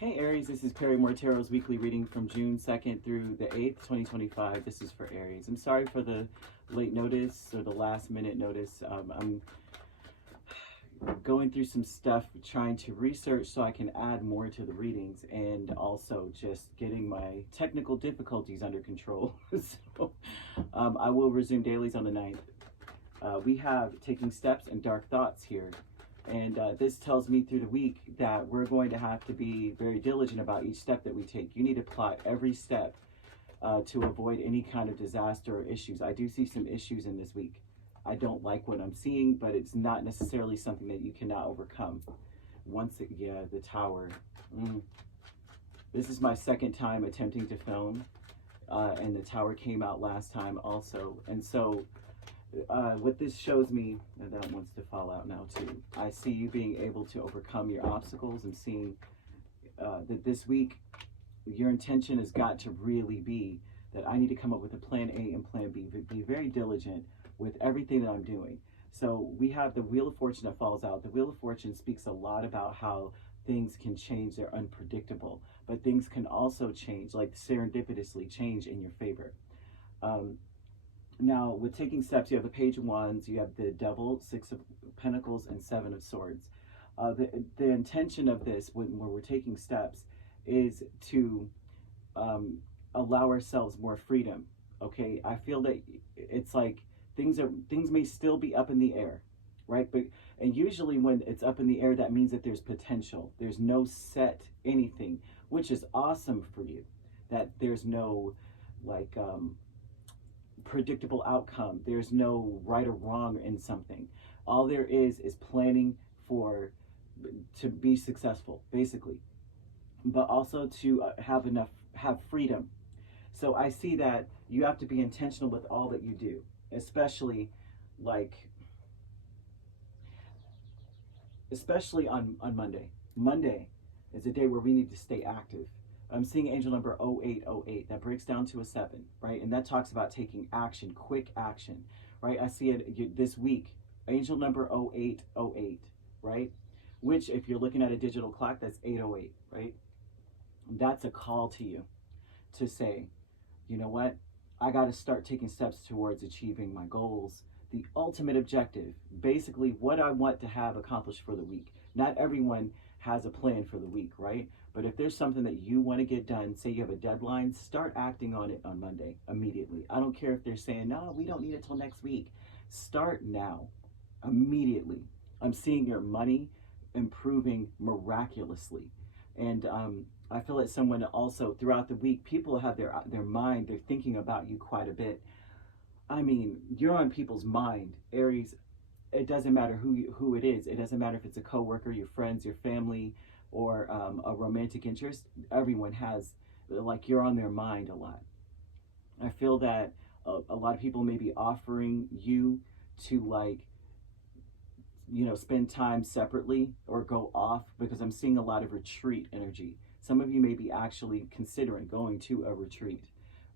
Hey Aries, this is Perrymore Tarot's weekly reading from June 2nd through the 8th, 2025. This is for Aries. I'm sorry for the late notice or the last minute notice. I'm going through some stuff, trying to research so I can add more to the readings, and also just getting my technical difficulties under control. So I will resume dailies on the 9th. We have Taking Steps and Dark Thoughts here. And this tells me through the week that we're going to have to be very diligent about each step that we take. You need to plot every step to avoid any kind of disaster or issues. I do see some issues in this week. I don't like what I'm seeing, but it's not necessarily something that you cannot overcome. The Tower. This is my second time attempting to film, and the Tower came out last time also. And so what this shows me, and that wants to fall out now too, I see you being able to overcome your obstacles. I'm seeing that this week your intention has got to really be that I need to come up with a plan A and plan B. Be very diligent with everything that I'm doing. So we have the Wheel of Fortune that falls out. The Wheel of Fortune speaks a lot about how things can change. They're unpredictable, but things can also change, like serendipitously change in your favor. Now, with Taking Steps, you have the Page of Wands, you have the Devil, Six of Pentacles, and Seven of Swords. The intention of this, when we're taking steps, is to allow ourselves more freedom. Okay, I feel that it's like things may still be up in the air, right? And usually when it's up in the air, that means that there's potential. There's no set anything, which is awesome for you. That there's no like predictable outcome. There's no right or wrong in something. All there is planning to be successful, basically, but also to have freedom. So I see that you have to be intentional with all that you do, especially on Monday. Monday is a day where we need to stay active. I'm seeing angel number 0808. That breaks down to a 7, right? And that talks about taking action, quick action, right? I see it this week, angel number 0808, right? Which, if you're looking at a digital clock, that's 808, right? That's a call to you to say, you know what? I got to start taking steps towards achieving my goals. The ultimate objective, basically what I want to have accomplished for the week. Not everyone has a plan for the week, right? But if there's something that you want to get done, say you have a deadline, start acting on it on Monday, immediately. I don't care if they're saying, no, we don't need it till next week. Start now, immediately. I'm seeing your money improving miraculously. And I feel like someone also, throughout the week, people have their mind, they're thinking about you quite a bit. I mean, you're on people's mind, Aries. It doesn't matter who it is. It doesn't matter if it's a coworker, your friends, your family, or a romantic interest. Everyone has, like, you're on their mind a lot. I feel that a lot of people may be offering you to, like, spend time separately or go off, because I'm seeing a lot of retreat energy. Some of you may be actually considering going to a retreat,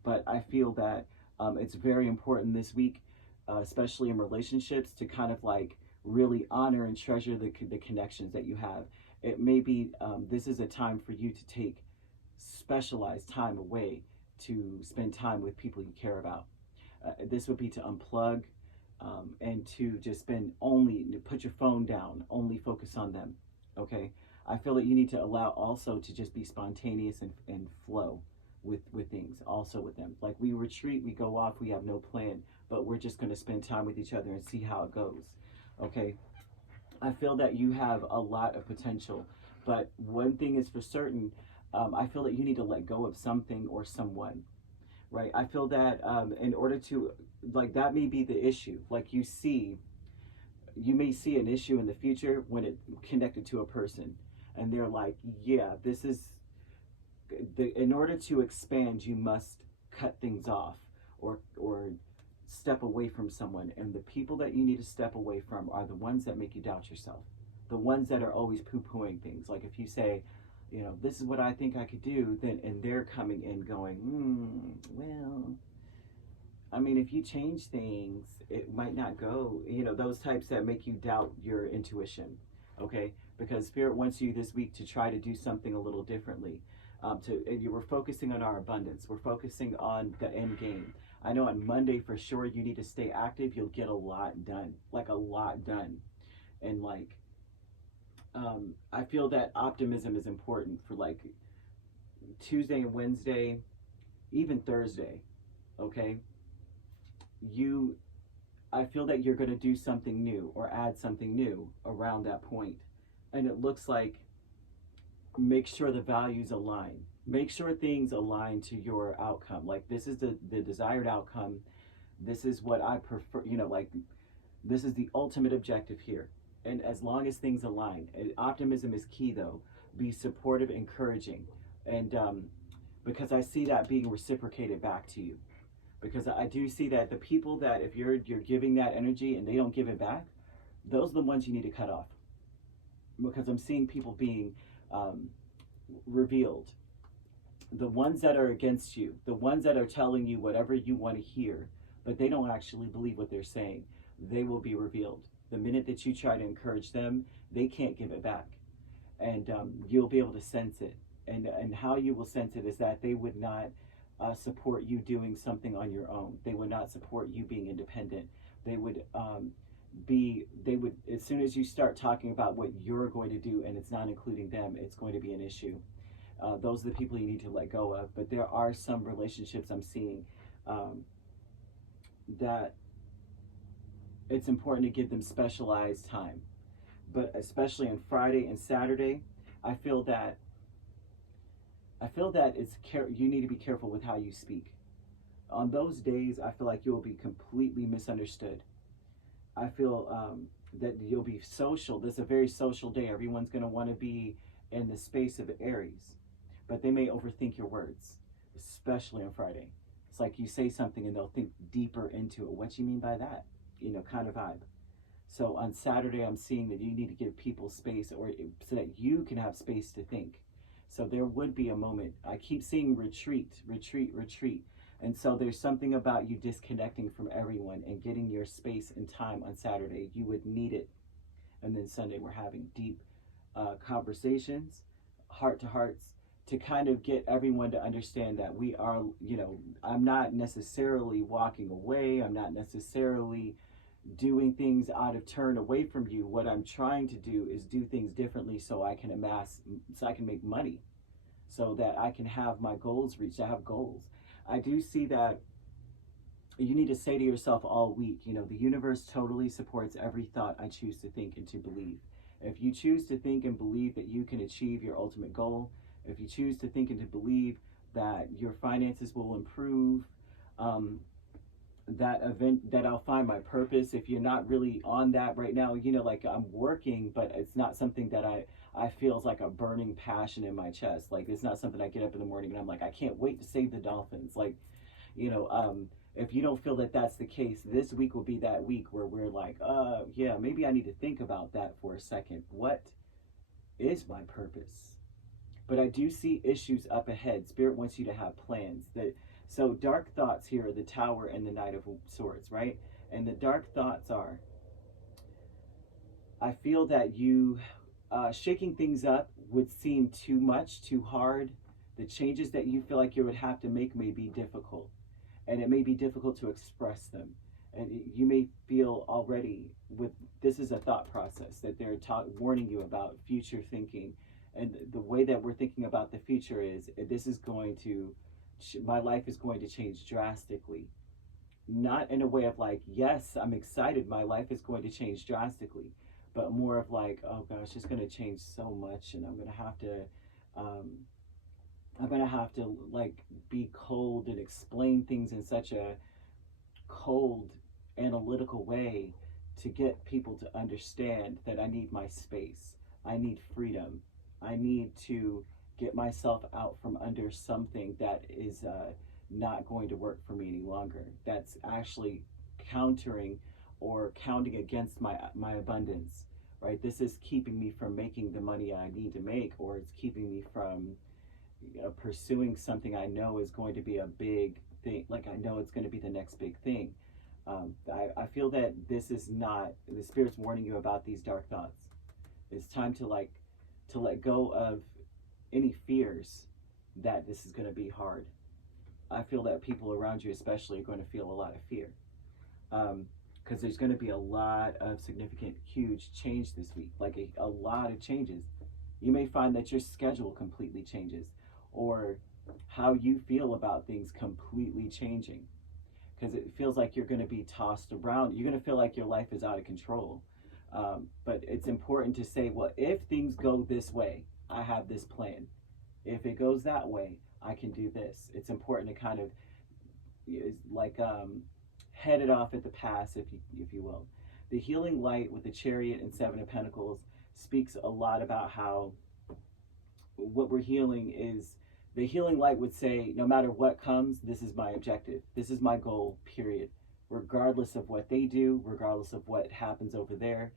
but I feel that it's very important this week, especially in relationships, to kind of like really honor and treasure the connections that you have. It may be this is a time for you to take specialized time away to spend time with people you care about. This would be to unplug and to just put your phone down, only focus on them. Okay, I feel that you need to allow also to just be spontaneous and flow with things also with them. Like, we retreat, we go off, we have no plan, but we're just going to spend time with each other and see how it goes. Okay, I feel that you have a lot of potential, but one thing is for certain, I feel that you need to let go of something or someone, right? I feel that in order to, like, that may be the issue. Like, you may see an issue in the future when it connected to a person, and they're like, yeah, this is in order to expand, you must cut things off or step away from someone. And the people that you need to step away from are the ones that make you doubt yourself, the ones that are always poo-pooing things. Like, if you say, this is what I think I could do, and they're coming in going, well, I mean, if you change things, it might not go, those types that make you doubt your intuition. Okay, because Spirit wants you this week to try to do something a little differently. We're focusing on our abundance. We're focusing on the end game. I know on Monday for sure you need to stay active. You'll get a lot done, like a lot done. And like, I feel that optimism is important for like Tuesday and Wednesday, even Thursday, okay? I feel that you're going to do something new or add something new around that point. And it looks like, make sure the values align. Make sure things align to your outcome. Like, this is the desired outcome. This is what I prefer, you know, like, this is the ultimate objective here. And as long as things align, optimism is key though. Be supportive, encouraging. And because I see that being reciprocated back to you. Because I do see that the people that, if you're giving that energy and they don't give it back, those are the ones you need to cut off. Because I'm seeing people being revealed. The ones that are against you, the ones that are telling you whatever you want to hear, but they don't actually believe what they're saying, they will be revealed. The minute that you try to encourage them, they can't give it back. And you'll be able to sense it. And how you will sense it is that they would not support you doing something on your own. They would not support you being independent. They would as soon as you start talking about what you're going to do and it's not including them, it's going to be an issue. Those are the people you need to let go of. But there are some relationships I'm seeing that it's important to give them specialized time. But especially on Friday and Saturday, I feel that you need to be careful with how you speak. On those days, I feel like you'll be completely misunderstood. I feel that you'll be social. This is a very social day. Everyone's going to want to be in the space of Aries, but they may overthink your words, especially on Friday. It's like you say something and they'll think deeper into it. What do you mean by that? You know, kind of vibe. So on Saturday, I'm seeing that you need to give people space, or so that you can have space to think. So there would be a moment. I keep seeing retreat, retreat, retreat. And so there's something about you disconnecting from everyone and getting your space and time on Saturday. You would need it. And then Sunday, we're having deep conversations, heart to hearts, to kind of get everyone to understand that we are, you know, I'm not necessarily walking away. I'm not necessarily doing things out of turn away from you. What I'm trying to do is do things differently so I can so I can make money, so that I can have my goals reached. I have goals. I do see that you need to say to yourself all week, you know, the universe totally supports every thought I choose to think and to believe. If you choose to think and believe that you can achieve your ultimate goal, if you choose to think and to believe that your finances will improve, that I'll find my purpose. If you're not really on that right now, you know, like I'm working, but it's not something that I feel is like a burning passion in my chest. Like, it's not something I get up in the morning and I'm like, I can't wait to save the dolphins. Like, you know, if you don't feel that that's the case, this week will be that week where we're like, yeah, maybe I need to think about that for a second. What is my purpose? But I do see issues up ahead. Spirit wants you to have plans. So dark thoughts here are the Tower and the Knight of Swords, right? And the dark thoughts are, I feel that you shaking things up would seem too much, too hard. The changes that you feel like you would have to make may be difficult. And it may be difficult to express them. And you may feel already this is a thought process that they're warning you about future thinking. And the way that we're thinking about the future is, my life is going to change drastically. Not in a way of like, yes, I'm excited, my life is going to change drastically, but more of like, oh gosh, it's going to change so much, and I'm going to have to like be cold and explain things in such a cold, analytical way to get people to understand that I need my space. I need freedom. I need to get myself out from under something that is not going to work for me any longer. That's actually countering or counting against my abundance, right? This is keeping me from making the money I need to make, or it's keeping me from pursuing something I know is going to be a big thing. Like, I know it's going to be the next big thing. I feel that this is not, the Spirit's warning you about these dark thoughts. It's time to let go of any fears that this is going to be hard. I feel that people around you especially are going to feel a lot of fear, because there's going to be a lot of significant, huge change this week, like a lot of changes. You may find that your schedule completely changes, or how you feel about things completely changing, because it feels like you're going to be tossed around. You're going to feel like your life is out of control. But it's important to say, well, if things go this way, I have this plan. If it goes that way, I can do this. It's important to kind of like head it off at the pass, if you will. The healing light with the Chariot and Seven of Pentacles speaks a lot about how what we're healing is, the healing light would say, no matter what comes, this is my objective. This is my goal, period. Regardless of what they do, regardless of what happens over there,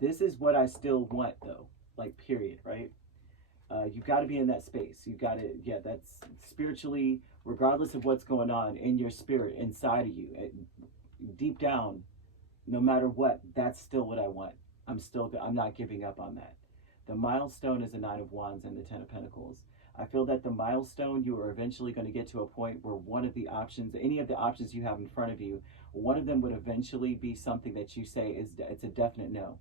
this is what I still want, though, like, period, right? You've got to be in that space. You've got to, yeah, that's spiritually, regardless of what's going on in your spirit, inside of you, deep down, no matter what, that's still what I want. I'm not giving up on that. The milestone is the Nine of Wands and the Ten of Pentacles. I feel that the milestone, you are eventually going to get to a point where one of the options, any of the options you have in front of you, one of them would eventually be something that you say it's a definite no.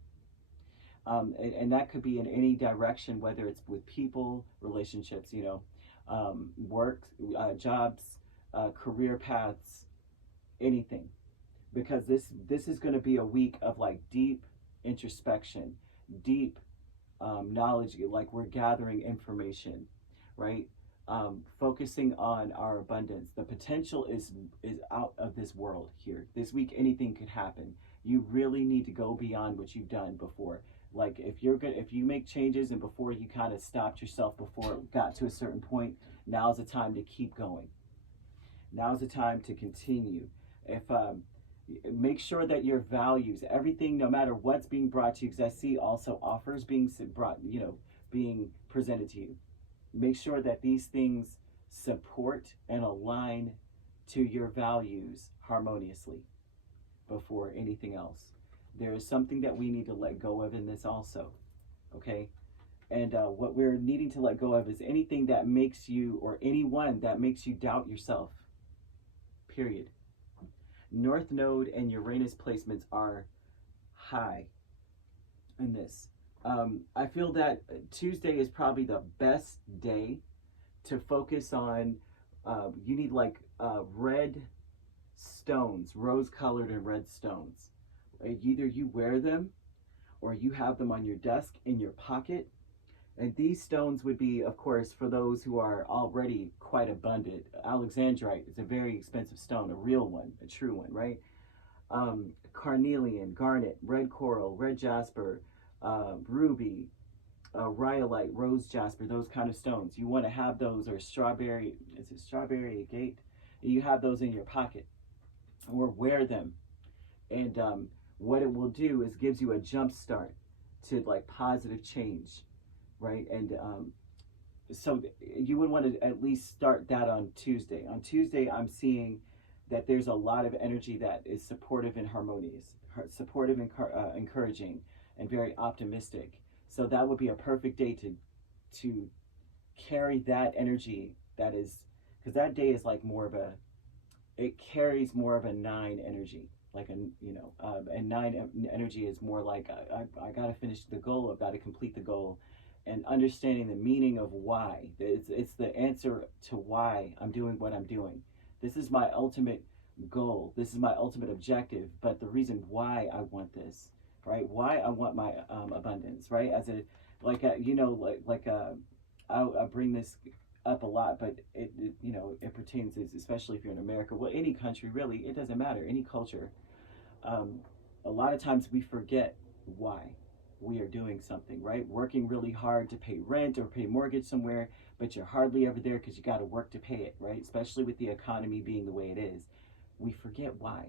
And that could be in any direction, whether it's with people, relationships, work, jobs, career paths, anything. Because this is going to be a week of like deep introspection, deep knowledge, like we're gathering information, right? Focusing on our abundance. The potential is out of this world here. This week, anything could happen. You really need to go beyond what you've done before. Like if you make changes and before you kind of stopped yourself before it got to a certain point, now's the time to keep going. Now's the time to continue. If make sure that your values, everything, no matter what's being brought to you, because I see also offers being brought, being presented to you. Make sure that these things support and align to your values harmoniously before anything else. There is something that we need to let go of in this also, okay? And what we're needing to let go of is anything that makes you, or anyone that makes you doubt yourself, period. North Node and Uranus placements are high in this. I feel that Tuesday is probably the best day to focus on, you need like red stones, rose-colored and red stones. Either you wear them or you have them on your desk, in your pocket. And these stones would be, of course, for those who are already quite abundant. Alexandrite is a very expensive stone, a real one, a true one, right? Carnelian, garnet, red coral, red jasper, ruby, rhyolite, rose jasper, those kind of stones. You want to have those, or strawberry, is it strawberry agate? You have those in your pocket or wear them. And what it will do is gives you a jump start to like positive change, right? And so you would want to at least start that on Tuesday. On Tuesday, I'm seeing that there's a lot of energy that is supportive and harmonious, supportive and encouraging, and very optimistic. So that would be a perfect day to carry that energy. That is, because that day is like more of a, it carries more of a 9 energy. Like and 9 energy is more like I got to finish the goal, I've got to complete the goal, and understanding the meaning of why. It's the answer to why I'm doing what I'm doing. This is my ultimate goal. This is my ultimate objective. But the reason why I want this, right? Why I want my abundance, right? As a I bring this up a lot, but it pertains, especially if you're in America, well, any country really, it doesn't matter, any culture. A lot of times we forget why we are doing something, right? Working really hard to pay rent or pay mortgage somewhere, but you're hardly ever there because you got to work to pay it, right? Especially with the economy being the way it is. We forget why,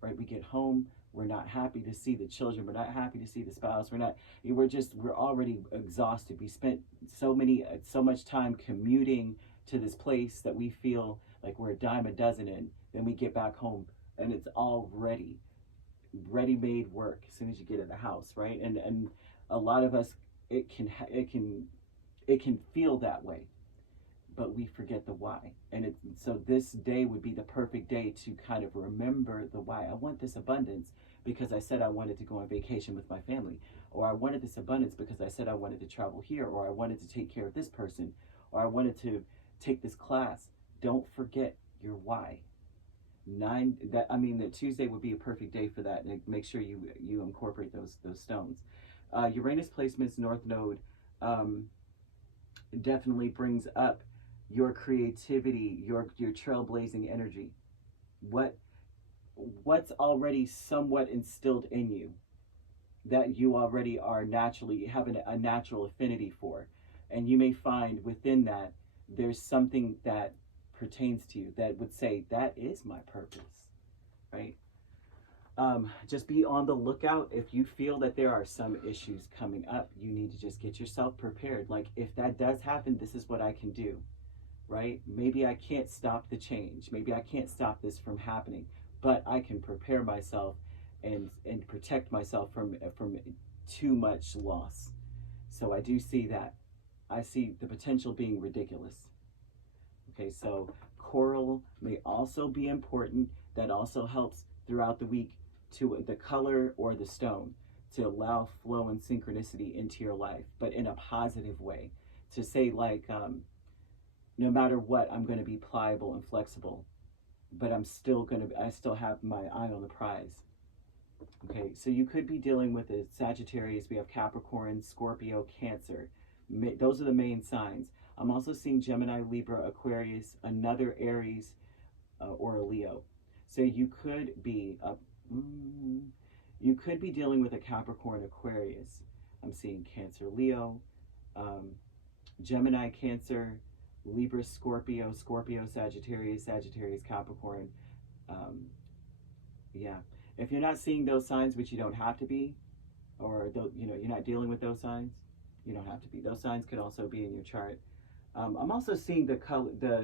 right? We get home, we're not happy to see the children, we're not happy to see the spouse, we're already exhausted. We spent so much time commuting to this place that we feel like we're a dime a dozen in. Then we get back home and it's all ready-made work as soon as you get in the house, right? And A lot of us, it can feel that way, but we forget the why. And so this day would be the perfect day to kind of remember the why. I want this abundance because I said I wanted to go on vacation with my family, or I wanted this abundance because I said I wanted to travel here, or I wanted to take care of this person, or I wanted to take this class. Don't forget your why. The Tuesday would be a perfect day for that, and make sure you incorporate those stones. Uranus placements, North Node, definitely brings up your creativity, your trailblazing energy. What's already somewhat instilled in you that you already are naturally having a natural affinity for, and you may find within that there's something that pertains to you that would say that is my purpose, right? Just be on the lookout. If you feel that there are some issues coming up, you need to just get yourself prepared. Like, if that does happen, this is what I can do, right? Maybe I can't stop the change. Maybe I can't stop this from happening, but I can prepare myself and protect myself from too much loss. So I do see that. I see the potential being ridiculous. Okay, so coral may also be important. That also helps throughout the week to the color or the stone to allow flow and synchronicity into your life, but in a positive way. To say, like, no matter what, I'm going to be pliable and flexible, but I still have my eye on the prize. Okay, so you could be dealing with a Sagittarius. We have Capricorn, Scorpio, Cancer. Those are the main signs. I'm also seeing Gemini, Libra, Aquarius, another Aries, or a Leo. So you could be dealing with a Capricorn, Aquarius. I'm seeing Cancer, Leo, Gemini, Cancer, Libra, Scorpio, Scorpio, Sagittarius, Sagittarius, Capricorn. Yeah. If you're not seeing those signs, which you don't have to be, or you're not dealing with those signs, you don't have to be. Those signs could also be in your chart. I'm also seeing the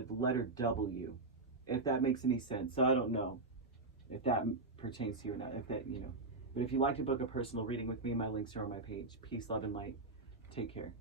letter W, if that makes any sense. So I don't know if that pertains to you or not. But if you'd like to book a personal reading with me, my links are on my page. Peace, love, and light. Take care.